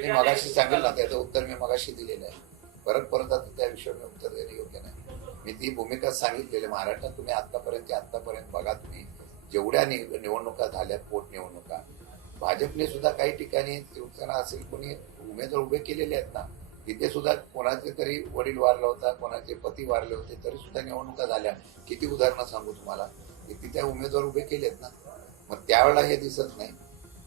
मी मगाशी सांगेल ना, त्याचं उत्तर मी मगाशी दिलेलं आहे. परत आता त्या विषयावर उत्तर देणे योग्य नाही. मी ती भूमिका सांगितलेली. महाराष्ट्रात तुम्ही आतापर्यंत बघा, तुम्ही जेवढ्या निवडणुका झाल्या, पोटनिवडणुका, भाजपने सुद्धा काही ठिकाणी शिवसेना असेल कोणी उमेदवार उभे केलेले आहेत ना, तिथे सुद्धा कोणाचे तरी वडील वारला होता, कोणाचे पती वारले होते, तरी सुद्धा निवडणुका झाल्या. किती उदाहरणं सांगू तुम्हाला, तिथे उमेदवार उभे केलेत ना. मग त्यावेळेला हे दिसत नाही.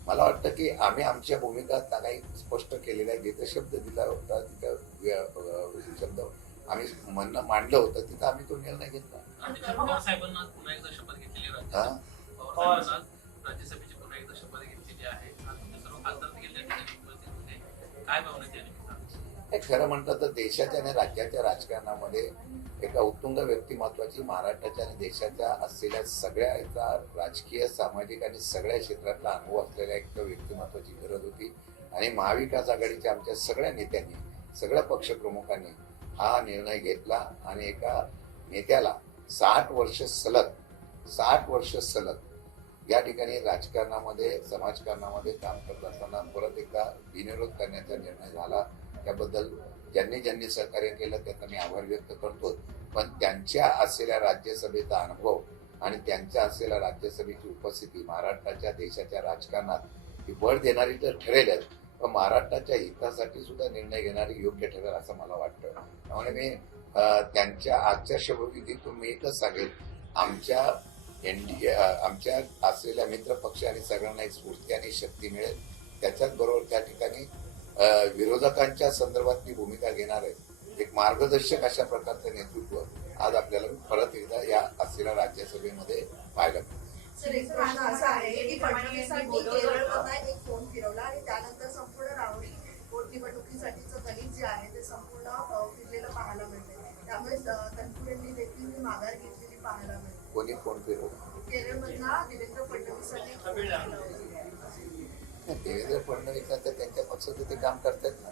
मला वाटतं की आम्ही आमच्या भूमिका काही स्पष्ट केलेल्या आहे. जिथे शब्द दिला होता, तिथं शब्द आम्ही मांडलं होतं, तिथं आम्ही तो निर्णय घेतला. पवार साहेबांना पुन्हा एकदा शपथ घेतलेली आहे. पवार साहेबांना राज्यसभेची पुन्हा एकदा शपथ घेतलेली आहे. सर्व खासदार देखील त्या ठिकाणी उपस्थित होते. काय भावना त्या निमित्तानं? खरं म्हणतात तर देशाच्या आणि राज्याच्या राजकारणामध्ये एका उत्तुंग व्यक्तिमत्वाची महाराष्ट्राच्या आणि देशाच्या असलेल्या सगळ्या राजकीय, सामाजिक आणि सगळ्या क्षेत्रातला अनुभव असलेल्या एक व्यक्तिमत्वाची गरज होती. आणि महाविकास आघाडीच्या आमच्या सगळ्या नेत्यांनी, सगळ्या पक्षप्रमुखांनी हा निर्णय घेतला. आणि एका नेत्याला 60 वर्ष सलग या ठिकाणी राजकारणामध्ये, समाजकारणामध्ये काम करत असताना परत एकदा बिनविरोध करण्याचा निर्णय झाला. त्याबद्दल ज्यांनी सहकार्य केलं त्याचा मी आभार व्यक्त करतो. पण त्यांच्या असलेल्या राज्यसभेचा अनुभव आणि त्यांच्या असलेल्या राज्यसभेची उपस्थिती महाराष्ट्राच्या, देशाच्या राजकारणात ही बळ देणारी तर ठरेलच, पण महाराष्ट्राच्या हितासाठी सुद्धा निर्णय घेणारी योग्य ठरेल असं मला वाटतं. त्यामुळे मी त्यांच्या आजच्या शपथविधीतून मी एकच सांगेल, आमच्या आमच्या असलेल्या मित्र पक्ष आणि सगळ्यांना एक स्फूर्ती आणि शक्ती मिळेल. त्याच्याच बरोबर त्या ठिकाणी विरोधकांच्या संदर्भातली भूमिका घेणार आहे एक मार्गदर्शक अशा प्रकारचं नेतृत्व आज आपल्याला परत एकदा या असलेल्या राज्यसभेमध्ये पाहायला मिळेल. सर, एक प्रश्न असा आहे की फडणवीसांनी केरळमधला एक फोन फिरवला आणि त्यानंतर संपूर्ण राहुरी पोटनिवडणुकीसाठीचं गणित जे आहे ते संपूर्ण फिरलेलं पाहायला मिळते. त्यामुळे तनपुरेंनी देखील माघार घेतलेली पाहायला मिळते. कोणी फोन फिरवला? केरळमधला देवेंद्र फडणवीसांनी. देवेंद्र फडणवीस तर त्यांच्या पक्षाचं ते काम करतात ना,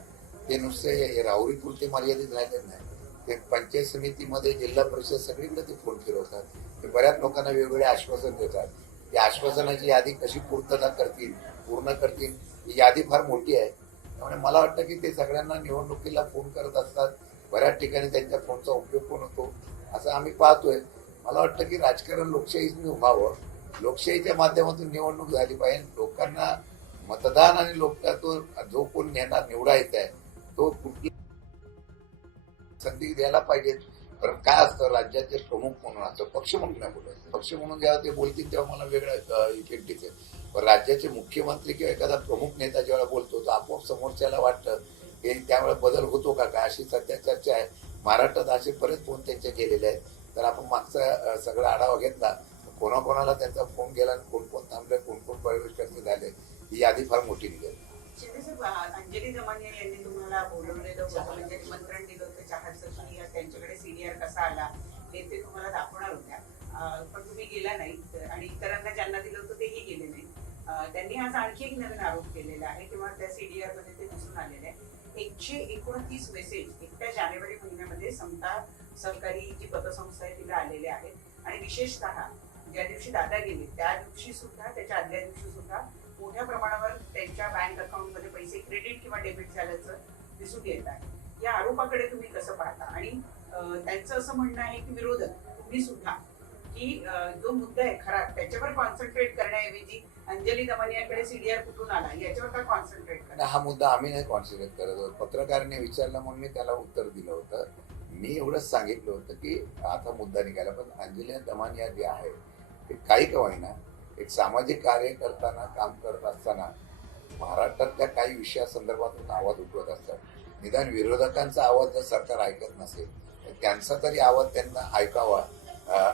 ते नुसते राहुरी पुरते मर्यादित राहिले नाही. ते पंचायत समितीमध्ये, जिल्हा परिषद सगळीकडे ते फोन फिरवतात. ते बऱ्याच लोकांना वेगवेगळे आश्वासन देतात. त्या आश्वासनाची यादी कशी पूर्ण करतील ही यादी फार मोठी आहे. त्यामुळे मला वाटतं की ते सगळ्यांना निवडणुकीला फोन करत असतात. बऱ्याच ठिकाणी त्यांच्या फोनचा उपयोग पण होतो असं आम्ही पाहतोय. मला वाटतं की राजकारण लोकशाहीने उभावं, लोकशाहीच्या माध्यमातून निवडणूक झाली पाहिजे. लोकांना मतदान आणि लोकशाही जो कोण निवडायचा आहे तो कुठली संधी द्यायला पाहिजे. कारण काय असतं, राज्याचे प्रमुख म्हणून असतं, पक्ष म्हणून नाही बोलायचं. पक्ष म्हणून जेव्हा ते बोलतील तेव्हा मला वेगळा इफेक्ट येते. पण राज्याचे मुख्यमंत्री किंवा एखादा प्रमुख नेता जेव्हा बोलतो तर आपोआप समोरच्याला वाटतं की त्यावेळेला बदल होतो का काय, अशी सध्या चर्चा आहे. महाराष्ट्रात असे बरेच फोन त्यांचे गेलेले आहेत. तर आपण मागचा सगळा आढावा घेतला, कोणाकोणाला त्यांचा फोन गेला, कोण थांबले, कोण प्रवेश करते झाले, ही यादी फार मोठी निघेल. अंजली दमानिया यांनी तुम्हाला बोलवलेलं होतं, म्हणजे निमंत्रण दिलं होतं चहाचं, की त्यांच्याकडे सीडीआर कसा आला हे ते तुम्हाला दाखवणार होत्या, पण तुम्ही गेला नाही आणि इतरांना ज्यांना दिलं होतं तेही गेले नाही. त्यांनी आज आणखी एक नवीन आरोप केलेला आहे किंवा त्या सीडीआर मध्ये ते दिसून आलेले आहे. 129 मेसेज 1 जानेवारी महिन्यामध्ये समता सहकारी जी पतसंस्था आहे तिला आलेले आहेत. आणि विशेषतः ज्या दिवशी दादा गेले त्या दिवशी सुद्धा, त्याच्या आदल्या दिवशी सुद्धा मोठ्या प्रमाणावर त्यांच्या बँक अकाउंटमध्ये पैसे क्रेडिट किंवा डेबिट झाल्याचं दिसून येत आहे. या आरोपाकडे तुम्ही कसं पाहता? आणि त्यांचं असं म्हणणं आहे की विरोधक तुम्ही सुद्धा की जो मुद्दा आहे खरा त्याच्यावर कॉन्सन्ट्रेट करण्याऐवजी अंजली दमानियाकडे सीडीआर कुठून आला याच्यावर का कॉन्सन्ट्रेट करा? हा मुद्दा आम्ही नाही कॉन्सन्ट्रेट करत. पत्रकाराने विचारला म्हणून मी त्याला उत्तर दिलं होतं. मी एवढंच सांगितलं होतं की आता मुद्दा निघाला, पण अंजली दमानिया जे आहे ते काही का होईना एक सामाजिक कार्य करताना, काम करत असताना महाराष्ट्रातल्या काही विषयासंदर्भातून आवाज उठवत असतात. निदान विरोधकांचा आवाज जर सरकार ऐकत नसेल तर त्यांचा तरी आवाज त्यांना ऐकावा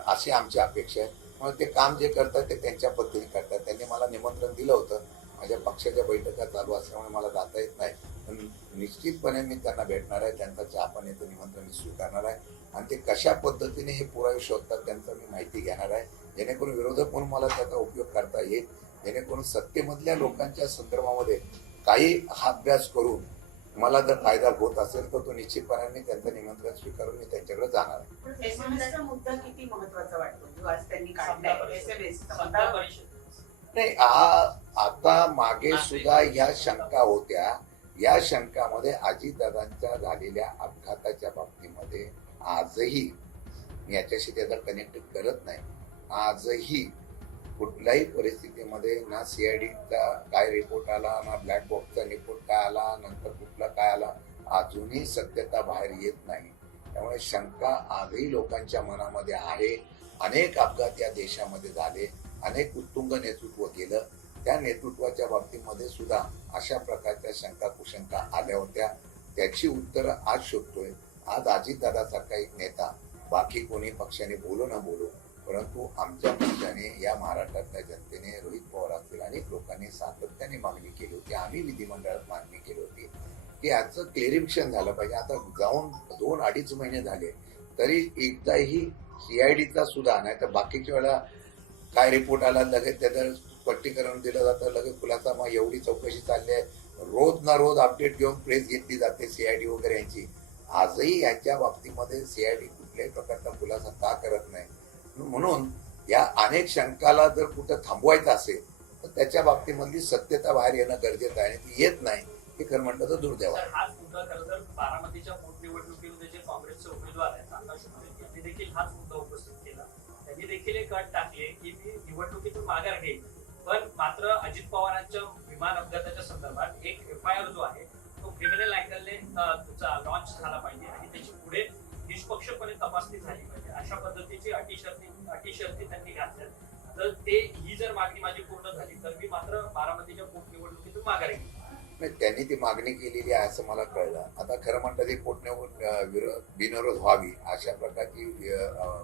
अशी आमची अपेक्षा आहे. मग ते काम जे करतात ते त्यांच्या पद्धतीने करतात. त्यांनी मला निमंत्रण दिलं होतं, माझ्या पक्षाच्या बैठका चालू असल्यामुळे मला जाता येत नाही, पण निश्चितपणे मी त्यांना भेटणार आहे. त्यांचा चहापाण्याचं निमंत्रण मी स्वीकारणार आहे आणि ते कशा पद्धतीने हे पुरावे शोधतात त्यांचं मी माहिती घेणार आहे, जेणेकरून विरोधक म्हणून मला त्याचा उपयोग करता येईल. जेणेकरून सत्तेमधल्या लोकांच्या संदर्भामध्ये काही हा अभ्यास करून मला जर फायदा होत असेल तर तो निश्चितपणे त्यांचं निमंत्रण स्वीकारून मी त्यांच्याकडे जाणार आहे. एसएमएसचा मुद्दा किती महत्वाचा वाटतो जो आज त्यांनी काढलाय? एसएमएस नाही, आता मागे सुद्धा ह्या शंका होत्या. या शंकामध्ये अजितदादांच्या झालेल्या अपघाताच्या बाबतीमध्ये आजही, मी याच्याशी त्याचा कनेक्ट करत नाही, आजही कुठल्याही परिस्थितीमध्ये ना सीआयडीचा काय रिपोर्ट आला, ना ब्लॅक बॉक्सचा रिपोर्ट काय आला, नंतर कुठला काय आला, अजूनही सत्यता बाहेर येत नाही. त्यामुळे शंका आजही लोकांच्या मनामध्ये आहे. अनेक अपघात या देशामध्ये झाले, अनेक उत्तुंग नेतृत्व केलं, त्या नेतृत्वाच्या बाबतीमध्ये सुद्धा अशा प्रकारच्या शंका कुशंका आल्या होत्या. त्याची उत्तरं आज शोधतोय. आज अजितदादासारखा एक नेता, बाकी कोणी पक्षाने बोलो न बोलो, परंतु आमच्या पक्षाने, या महाराष्ट्रातल्या जनतेने, रोहित पवार असतील अनेक लोकांनी सातत्याने मागणी केली होती, आम्ही विधिमंडळात मागणी केली होती की याचं क्लेरिफिकेशन झालं पाहिजे. आता जाऊन 2-2.5 महिने झाले तरी एकदाही सीआयडीचा सुद्धा, नाही तर बाकीच्या वेळा काय रिपोर्ट आला लगेच त्याचं स्पष्टीकरण दिलं जातं, लगेच खुलासा, मग एवढी चौकशी चालली आहे, रोज ना रोज अपडेट घेऊन प्रेस घेतली जाते सीआयडी वगैरे यांची. आजही यांच्या बाबतीमध्ये सीआयडी कुठल्याही प्रकारचा खुलासा का करत नाही. म्हणून या अनेक शंकाला जर कुठं थांबवायचं असेल तर त्याच्या बाबतीमधली सत्यता बाहेर येणं गरजेचं आहे. आणि ती येत नाही, हे खरं म्हटलं तर दुर्दैव आहे. हाच मुद्दा खरं तर बारामतीच्या पोटनिवडणुकीमध्ये जे काँग्रेसचे उमेदवार आहेत आकाश उदय यांनी देखील हाच मुद्दा उपस्थित केला. त्यांनी देखील एक अट टाकली की मी निवडणुकीतून माघार घेईन, पण मात्र अजित पवारांच्या विमान अपघाताच्या संदर्भात एक FIR जो आहे तो क्रिमिनल अँगलने लॉन्च झाला पाहिजे आणि त्याची पुढे निष्पक्षपणे तपासणी झाली पाहिजे, अशा पद्धतीची अटी-शर्ती त्यांनी घातल्या. तर ही जर मागणी माझी पूर्ण झाली तर मी मात्र बारामतीच्या पोटनिवडणुकीतून माघार घेईन. नाही, त्यांनी ती मागणी केलेली आहे असं मला कळलं. आता खरं म्हणतं ती बिनविरोध व्हावी अशा प्रकारची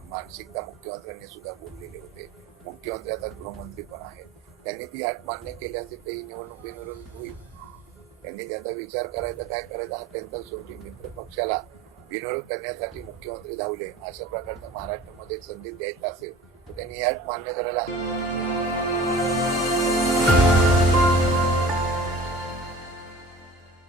मानसिकता मुख्यमंत्र्यांनी सुद्धा बोललेले होते. मुख्यमंत्री आता गृहमंत्री पण आहेत. त्यांनी ती अट मान्य केली असेल तर ही निवडणूक बिनविरोध होईल. त्यांनी त्याचा विचार करायचा, काय करायचा हा त्यांचा शेवटी. मित्र पक्षाला बिनविरोध करण्यासाठी मुख्यमंत्री धावले, अशा प्रकारचा महाराष्ट्रामध्ये संधी द्यायचा असेल तर त्यांनी ही अट मान्य करायला